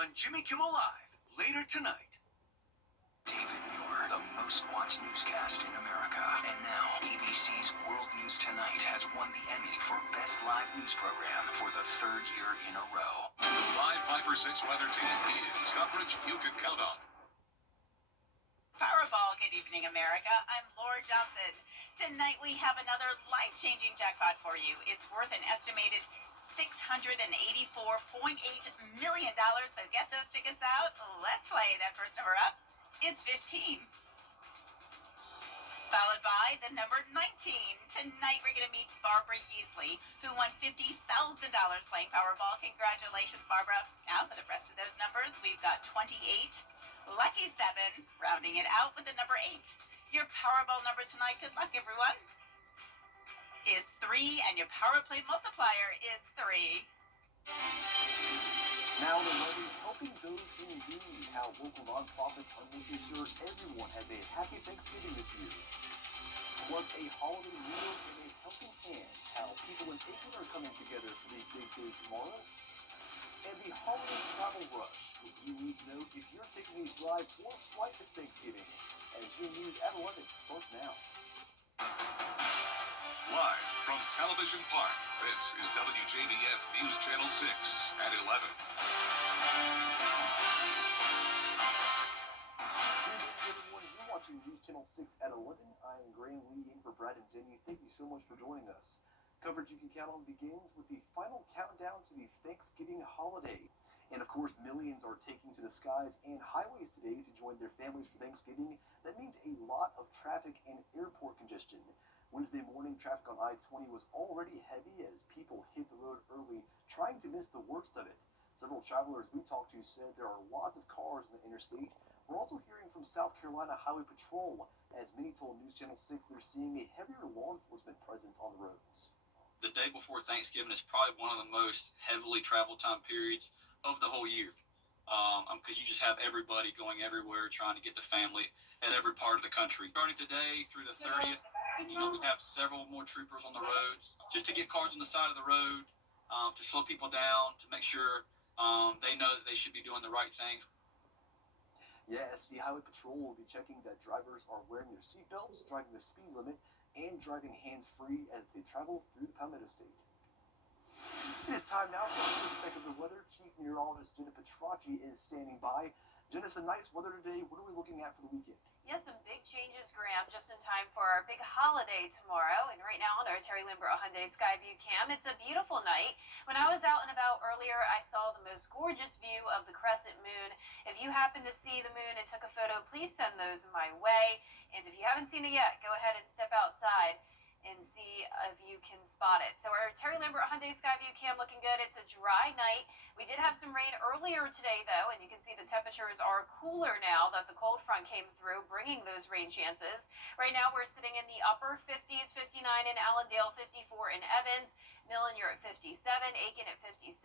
on Jimmy Kimmel Live later tonight. David Muir, the most watched newscast in America. And now, ABC's World News Tonight has won the Emmy for Best Live News Program for the third year in a row. The live 5 for 6 weather team is coverage you can count on. Powerball, good evening, America. I'm Laura Johnson. Tonight we have another life-changing jackpot for you. It's worth an estimated $684.8 million. So get those tickets out. Let's play. That first number up is 15. Followed by the number 19. Tonight we're going to meet Barbara Yeasley, who won $50,000 playing Powerball. Congratulations, Barbara. Now for the rest of those numbers, we've got 28. Lucky 7, rounding it out with the number 8. Your Powerball number tonight, good luck everyone, is 3, and your Power Play multiplier is 3. Now the weather helping those in need. How local nonprofits are making sure everyone has a happy Thanksgiving this year. Plus a holiday meal and a helping hand. How people in Aiken are coming together for the big day tomorrow. And the holiday travel rush. What you need to know if you're taking a drive or flight this Thanksgiving. As your news at 11 starts now. Live from Television Park, this is WJBF News Channel 6 at 11. Good evening, everyone. You're watching News Channel 6 at 11. I'm Graham Lee in for Brad and Jenny. Thank you so much for joining us. Coverage you can count on begins with the final countdown to the Thanksgiving holiday. And of course, millions are taking to the skies and highways today to join their families for Thanksgiving. That means a lot of traffic and airport congestion. Wednesday morning, traffic on I-20 was already heavy as people hit the road early, trying to miss the worst of it. Several travelers we talked to said there are lots of cars in the interstate. We're also hearing from South Carolina Highway Patrol, as many told News Channel 6 they're seeing a heavier law enforcement presence on the roads. The day before Thanksgiving is probably one of the most heavily traveled time periods of the whole year, because you just have everybody going everywhere trying to get to family at every part of the country. Starting today through the 30th, and we have several more troopers on the roads just to get cars on the side of the road, to slow people down, to make sure they know that they should be doing the right things. Yes, the Highway Patrol will be checking that drivers are wearing their seatbelts, driving the speed limit, and driving hands-free as they travel through the Palmetto State. It is time now for a first check of the weather. Chief Meteorologist Jenna Petracci is standing by. Jenna, it's a nice weather today. What are we looking at for the weekend? Yes, some big changes, Graham, just in time for our big holiday tomorrow. And right now on our Terry Lambert Hyundai Skyview cam, it's a beautiful night. When I was out and about earlier, I saw the most gorgeous view of the crescent moon. If you happen to see the moon and took a photo, please send those my way. And if you haven't seen it yet, go ahead and step outside and see if you can spot it. So our Terry Lambert Hyundai Skyview cam looking good. It's a dry night. We did have some rain earlier today, though, and you can see the temperatures are cooler now that the cold front came through, bringing those rain chances. Right now, we're sitting in the upper 50s, 59 in Allendale, 54 in Evans, Millen, you're at 57, Aiken at 56,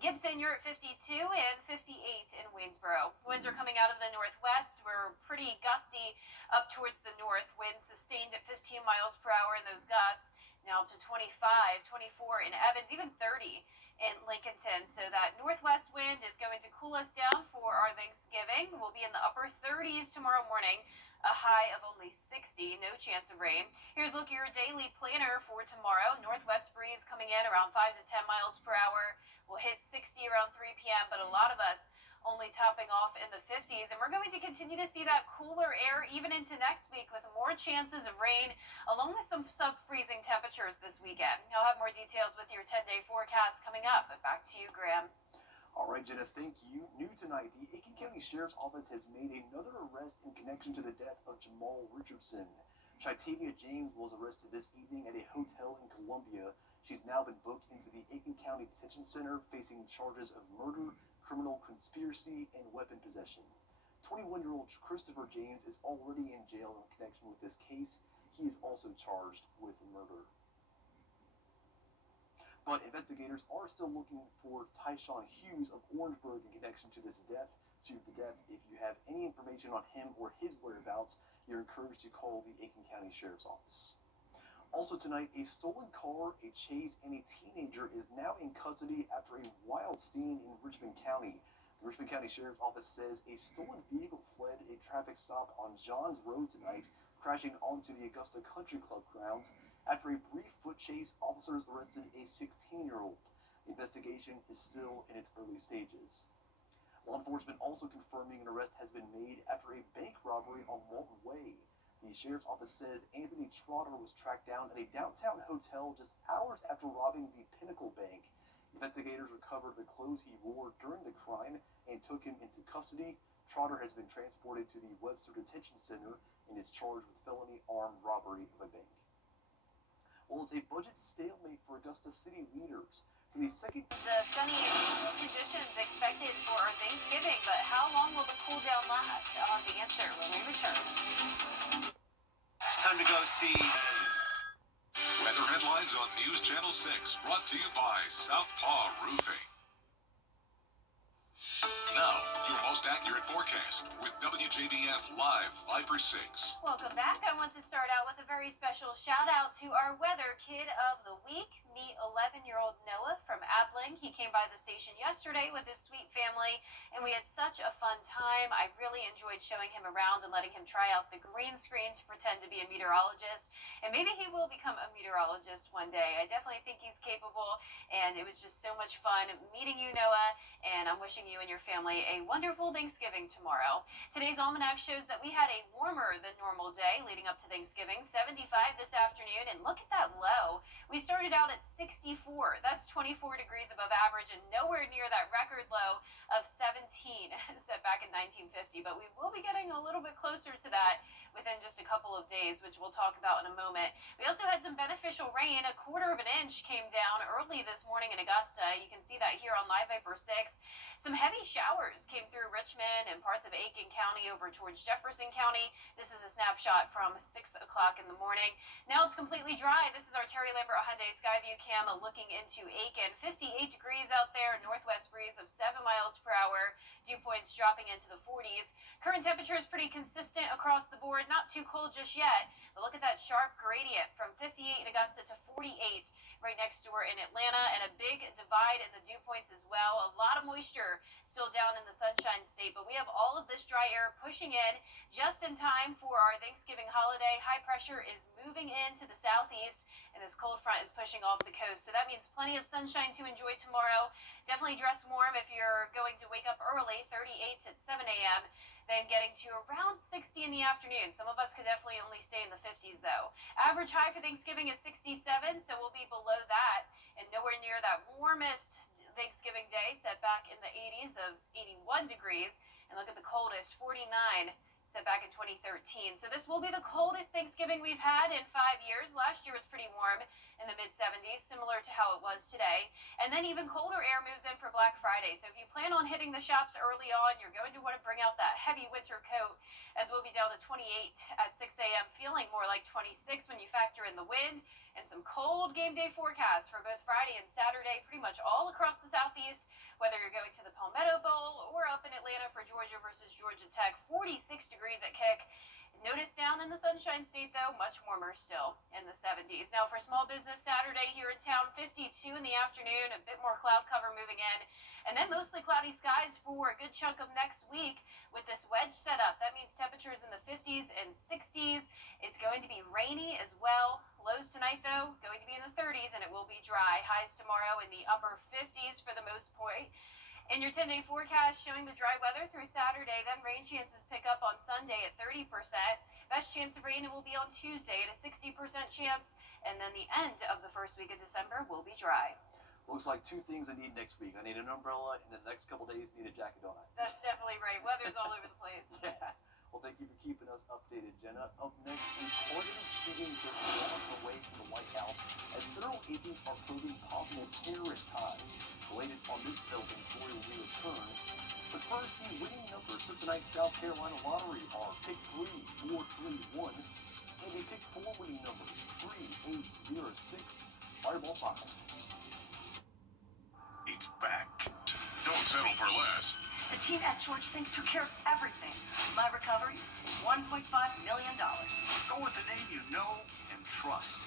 Gibson, you're at 52, and 58 in Waynesboro. Winds are coming out of the northwest. We're pretty gusty up towards the north. Winds sustained at 15 miles per hour in those gusts. Now up to 25, 24 in Evans, even 30 in Lincolnton. So that northwest wind is going to cool us down for our Thanksgiving. We'll be in the upper 30s tomorrow morning, a high of only 60, no chance of rain. Here's a look at your daily planner for tomorrow. Northwest breeze coming in around 5 to 10 miles per hour. We'll hit 60 around 3 p.m., but a lot of us only topping off in the 50s. And we're going to continue to see that cooler air even into next week with more chances of rain, along with some sub-freezing temperatures this weekend. I'll have more details with your 10-day forecast coming up. But back to you, Graham. All right, Jenna, thank you. New tonight, the Aiken County Sheriff's Office has made another arrest in connection to the death of Jamal Richardson. Chitavia James was arrested this evening at a hotel in Columbia. She's now been booked into the Aiken County Detention Center, facing charges of murder, criminal conspiracy, and weapon possession. 21-year-old Christopher James is already in jail in connection with this case. He is also charged with murder. But investigators are still looking for Tyshawn Hughes of Orangeburg in connection to this death. If you have any information on him or his whereabouts, you're encouraged to call the Aiken County Sheriff's Office. Also tonight, a stolen car, a chase, and a teenager is now in custody after a wild scene in Richmond County. The Richmond County Sheriff's Office says a stolen vehicle fled a traffic stop on Johns Road tonight, crashing onto the Augusta Country Club grounds. After a brief foot chase, officers arrested a 16-year-old. The investigation is still in its early stages. Law enforcement also confirming an arrest has been made after a bank robbery on Walton Way. The Sheriff's Office says Anthony Trotter was tracked down at a downtown hotel just hours after robbing the Pinnacle Bank. Investigators recovered the clothes he wore during the crime and took him into custody. Trotter has been transported to the Webster Detention Center and is charged with felony armed robbery of a bank. Well, it's a budget stalemate for Augusta city leaders. For the second Sunny conditions expected for Thanksgiving, but how long will the cool down last? I'll have the answer when we return. It's time to go see. Weather headlines on News Channel 6, brought to you by Southpaw Roofing. Now, your most accurate forecast with WJBF Live 5/6. Welcome back. I want to start out with a very special shout out to our weather kid of the week. Meet 11-year-old Noah from Appling. He came by the station yesterday with his sweet family, and we had such a fun time. I really enjoyed showing him around and letting him try out the green screen to pretend to be a meteorologist, and maybe he will become a meteorologist one day. I definitely think he's capable, and it was just so much fun meeting you, Noah, and I'm wishing you and your family a wonderful Thanksgiving tomorrow. Today's almanac shows that we had a warmer than normal day leading up to Thanksgiving, 75 this afternoon, and look at that low. We started out at 64. That's 24 degrees above average and nowhere near that record low of 17 set back in 1950, but we will be getting a little bit closer to that within just a couple of days, which we'll talk about in a moment. We also had some beneficial rain. 1/4 inch came down early this morning in Augusta. You can see that here on Live Viper 6. Some heavy showers came through Richmond and parts of Aiken County over towards Jefferson County. This is a snapshot from 6 o'clock in the morning. Now it's completely dry. This is our Terry Lambert Hyundai Skyview cam looking into Aiken. 58 degrees out there, northwest breeze of 7 miles per hour. Dew points dropping into the 40s. Current temperature is pretty consistent across the board. Not too cold just yet, but look at that sharp gradient from 58 in Augusta to 48 right next door in Atlanta, and a big divide in the dew points as well. A lot of moisture still down in the Sunshine State, but we have all of this dry air pushing in just in time for our Thanksgiving holiday. High pressure is moving into the southeast, and this cold front is pushing off the coast, so that means plenty of sunshine to enjoy tomorrow. Definitely dress warm if you're going to wake up early, 38 at 7 a.m., then getting to around 60 in the afternoon. Some of us could definitely only stay in the 50s, though. Average high for Thanksgiving is 67, so we'll be below that and nowhere near that warmest Thanksgiving day set back in the 80s of 81 degrees. And look at the coldest, 49, set back in 2013. So this will be the coldest Thanksgiving we've had in 5 years. Last year was pretty warm in the mid-70s, similar to how it was today. And then even colder air moves in for Black Friday. So if you plan on hitting the shops early on, you're going to want to bring out that heavy winter coat, as we'll be down to 28 at 6 a.m., feeling more like 26 when you factor in the wind and some cold game day forecasts for both Friday and Saturday, pretty much all across the southeast, whether you're going to the Palmetto Bowl or up in Atlanta for Georgia versus Georgia Tech. 46 degrees at kick. Notice down in the Sunshine State, though, much warmer still in the 70s. Now for small business Saturday here in town, 52 in the afternoon, a bit more cloud cover moving in, and then mostly cloudy skies for a good chunk of next week with this wedge setup. That means temperatures in the 50s and 60s. It's going to be rainy as well. Lows tonight, though, going to be in the 30s, and it will be dry. Highs tomorrow in the upper 50s for the most part. In your 10-day forecast showing the dry weather through Saturday, then rain chances pick up on Sunday at 30%. Best chance of rain will be on Tuesday at a 60% chance, and then the end of the first week of December will be dry. Looks like two things I need next week. I need an umbrella, and the next couple days need a jacket on. That's definitely right. Weather's all over the place. Yeah. Well, thank you for keeping us updated, Jenna. Up next, a targeted shooting just blocks away from the White House as federal agents are probing possible terrorist ties. The latest on this building story will be returned. But first, the winning numbers for tonight's South Carolina lottery are pick 3, 4, 3, 1, and the pick 4 winning numbers 3, 8, 0, 6, Fireball 5. It's back. Don't settle for less. The team at George Think took care of everything. My recovery, $1.5 million. Go with the name you know and trust.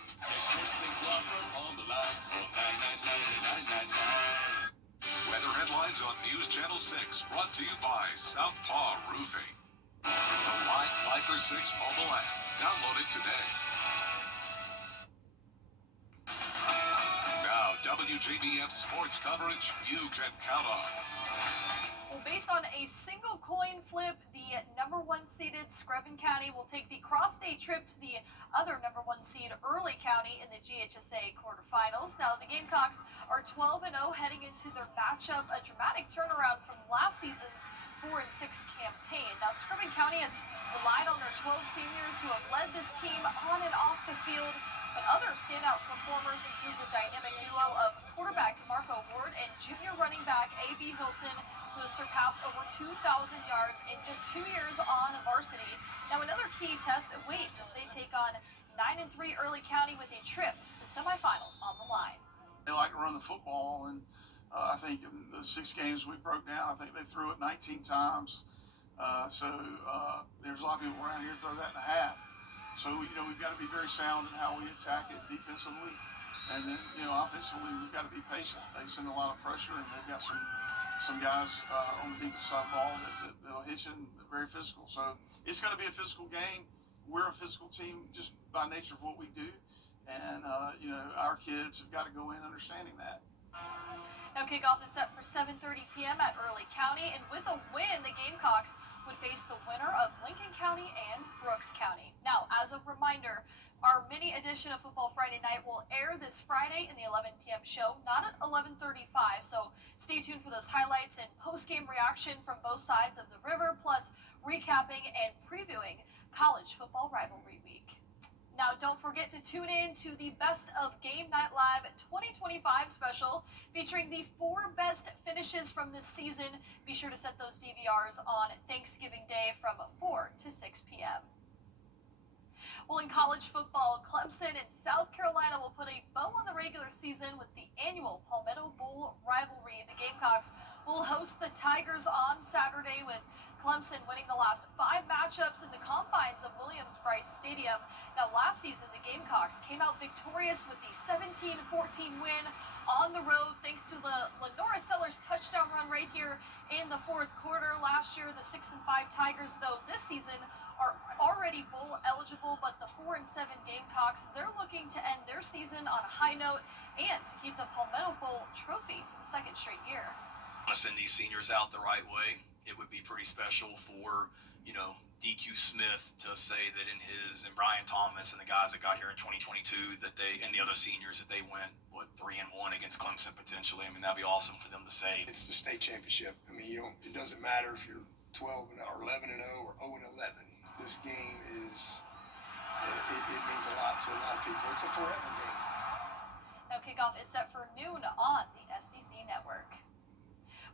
On the line. 9999999. Weather headlines on News Channel 6, brought to you by Southpaw Roofing. The Live Viper 6 mobile app. Download it today. Now, WJBF sports coverage you can count on. Well, based on a single coin flip, the number 1 seeded Screven County will take the cross-state trip to the other number 1 seed Early County in the GHSA quarterfinals. Now, the Gamecocks are 12-0 heading into their matchup, a dramatic turnaround from last season's 4-6 campaign. Now, Screven County has relied on their 12 seniors who have led this team on and off the field. But other standout performers include the dynamic duo of quarterback DeMarco Ward and junior running back A.B. Hilton, who has surpassed over 2,000 yards in just 2 years on varsity. Now, another key test awaits as they take on 9-3 Early County with a trip to the semifinals on the line. They like to run the football, and I think in the 6 games we broke down, I think they threw it 19 times. There's a lot of people around here throw that in half. So, we've got to be very sound in how we attack it defensively. And then, offensively, we've got to be patient. They send a lot of pressure, and they've got some guys on the defensive side of the ball that'll hit you, and they're very physical. So it's going to be a physical game. We're a physical team just by nature of what we do. And, our kids have got to go in understanding that. Now, kickoff is set for 7:30 p.m. at Early County, and with a win, the Gamecocks would face the winner of Lincoln County and Brooks County. Now, as a reminder, our mini edition of Football Friday Night will air this Friday in the 11 p.m. show, not at 11:35. So stay tuned for those highlights and post-game reaction from both sides of the river, plus recapping and previewing College Football Rivalry Week. Now, don't forget to tune in to the Best of Game Night Live 2025 special featuring the 4 best finishes from this season. Be sure to set those DVRs on Thanksgiving Day from 4 to 6 p.m. Well, in college football, Clemson and South Carolina will put a bow on the regular season with the annual Palmetto Bowl rivalry. The Gamecocks will host the Tigers on Saturday, with Clemson winning the last 5 matchups in the confines of Williams-Brice Stadium. Now, last season, the Gamecocks came out victorious with the 17-14 win on the road, thanks to the Lenora Sellers touchdown run right here in the 4th quarter. Last year, the 6-5 Tigers, though, this season are already bowl eligible, but the 4-7 Gamecocks, they're looking to end their season on a high note and to keep the Palmetto Bowl trophy for the 2nd straight year. Want to send these seniors out the right way. It would be pretty special for, DQ Smith to say that in his, and Brian Thomas and the guys that got here in 2022, that they, and the other seniors, that they went, 3-1 against Clemson potentially. I mean, that'd be awesome for them to say. It's the state championship. I mean, it doesn't matter if you're 12 or 11-0 or 0-11. This game is, it means a lot to a lot of people. It's a forever game. Now, kickoff is set for noon on the SEC network.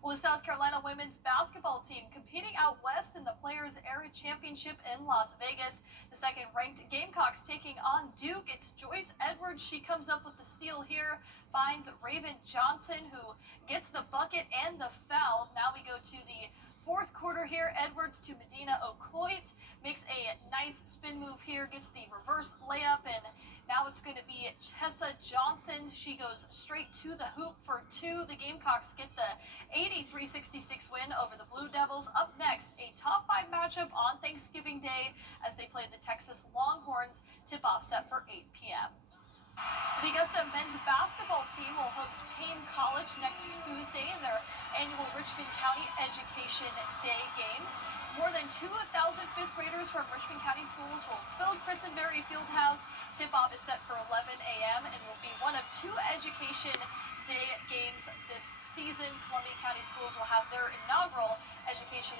Well, the South Carolina women's basketball team competing out west in the Players Era Championship in Las Vegas. The 2nd-ranked Gamecocks taking on Duke. It's Joyce Edwards. She comes up with the steal here, finds Raven Johnson, who gets the bucket and the foul. Now we go to the 4th quarter here. Edwards to Medina Okoit, makes a nice spin move here, gets the reverse layup, and now it's going to be Chessa Johnson. She goes straight to the hoop for 2. The Gamecocks get the 83-66 win over the Blue Devils. Up next, a top 5 matchup on Thanksgiving Day as they play the Texas Longhorns. Tip-off set for 8 p.m. The Augusta men's basketball team will host Payne College next Tuesday in their annual Richmond County Education Day game. More than 2,000 5th graders from Richmond County schools will fill Christenberry Fieldhouse. Tip-off is set for 11 a.m. and will be one of 2 Education Day games this season. Columbia County schools will have their inaugural Education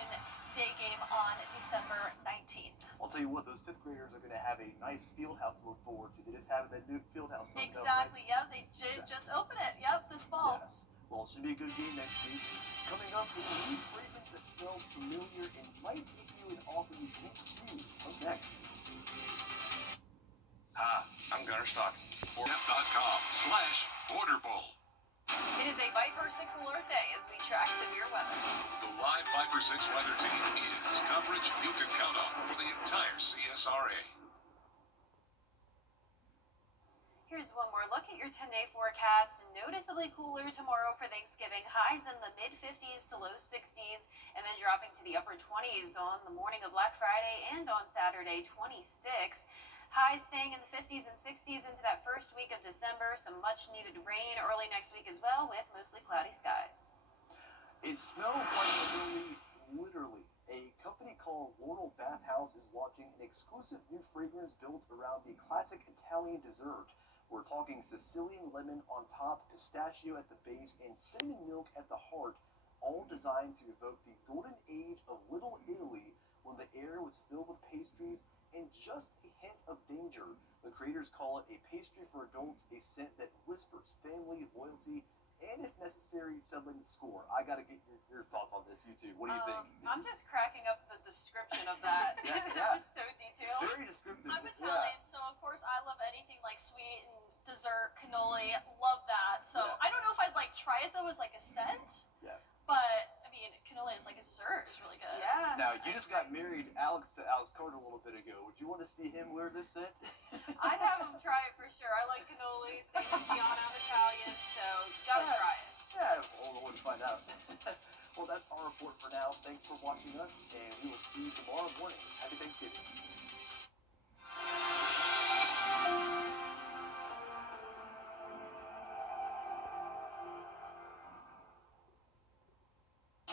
Day game on December 19th. I'll tell you what, those 5th graders are going to have a nice field house to look forward to. They just have that new field house. Exactly, yep. They just opened it, this fall. Yes. Well, it should be a good game next week. Coming up, with a new fragrance that smells familiar and might give you an offer you can't refuse. Up next. Hi, I'm Gunnar Stockton. F.com/Border Bowl. It is a Viper 6 alert day as we track severe weather. The live Viper 6 weather team is coverage you can count on for the entire CSRA. Here's one more more. Look at your 10-day forecast. Noticeably cooler tomorrow for Thanksgiving. Highs in the mid-50s to low 60s, and then dropping to the upper 20s on the morning of Black Friday and on Saturday, 26. Highs staying in the 50s and 60s into that first week of December. Some much-needed rain early next week as well, with mostly cloudy skies. It smells like literally. A company called Laurel Bath House is launching an exclusive new fragrance built around the classic Italian dessert. We're talking Sicilian lemon on top, pistachio at the base, and cinnamon milk at the heart, all designed to evoke the golden age of Little Italy when the air was filled with pastries and just a hint of danger. The creators call it a pastry for adults, a scent that whispers family, loyalty, and if necessary, settling the score. I gotta get your thoughts on this, you two. What do you think? I'm just cracking up the description of that. Yeah, That was so detailed. Very descriptive. I'm Italian, so of course I love anything like sweet and dessert, cannoli. Love that. So Yeah. I don't know if I'd like try it though as like a scent. Yeah. But I mean, cannoli is like a dessert. It's really good. Yeah. Now, you just got married, Alex, to Alex Carter a little bit ago. Would you want to see him wear this scent? I'd have him try it for sure. I like cannoli. Same as Gianna, I'm Italian, so gotta Yeah. try it. Yeah, we'll find out. Well, that's our report for now. Thanks for watching us, and we will see you tomorrow morning. Happy Thanksgiving.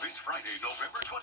This Friday, November 20th.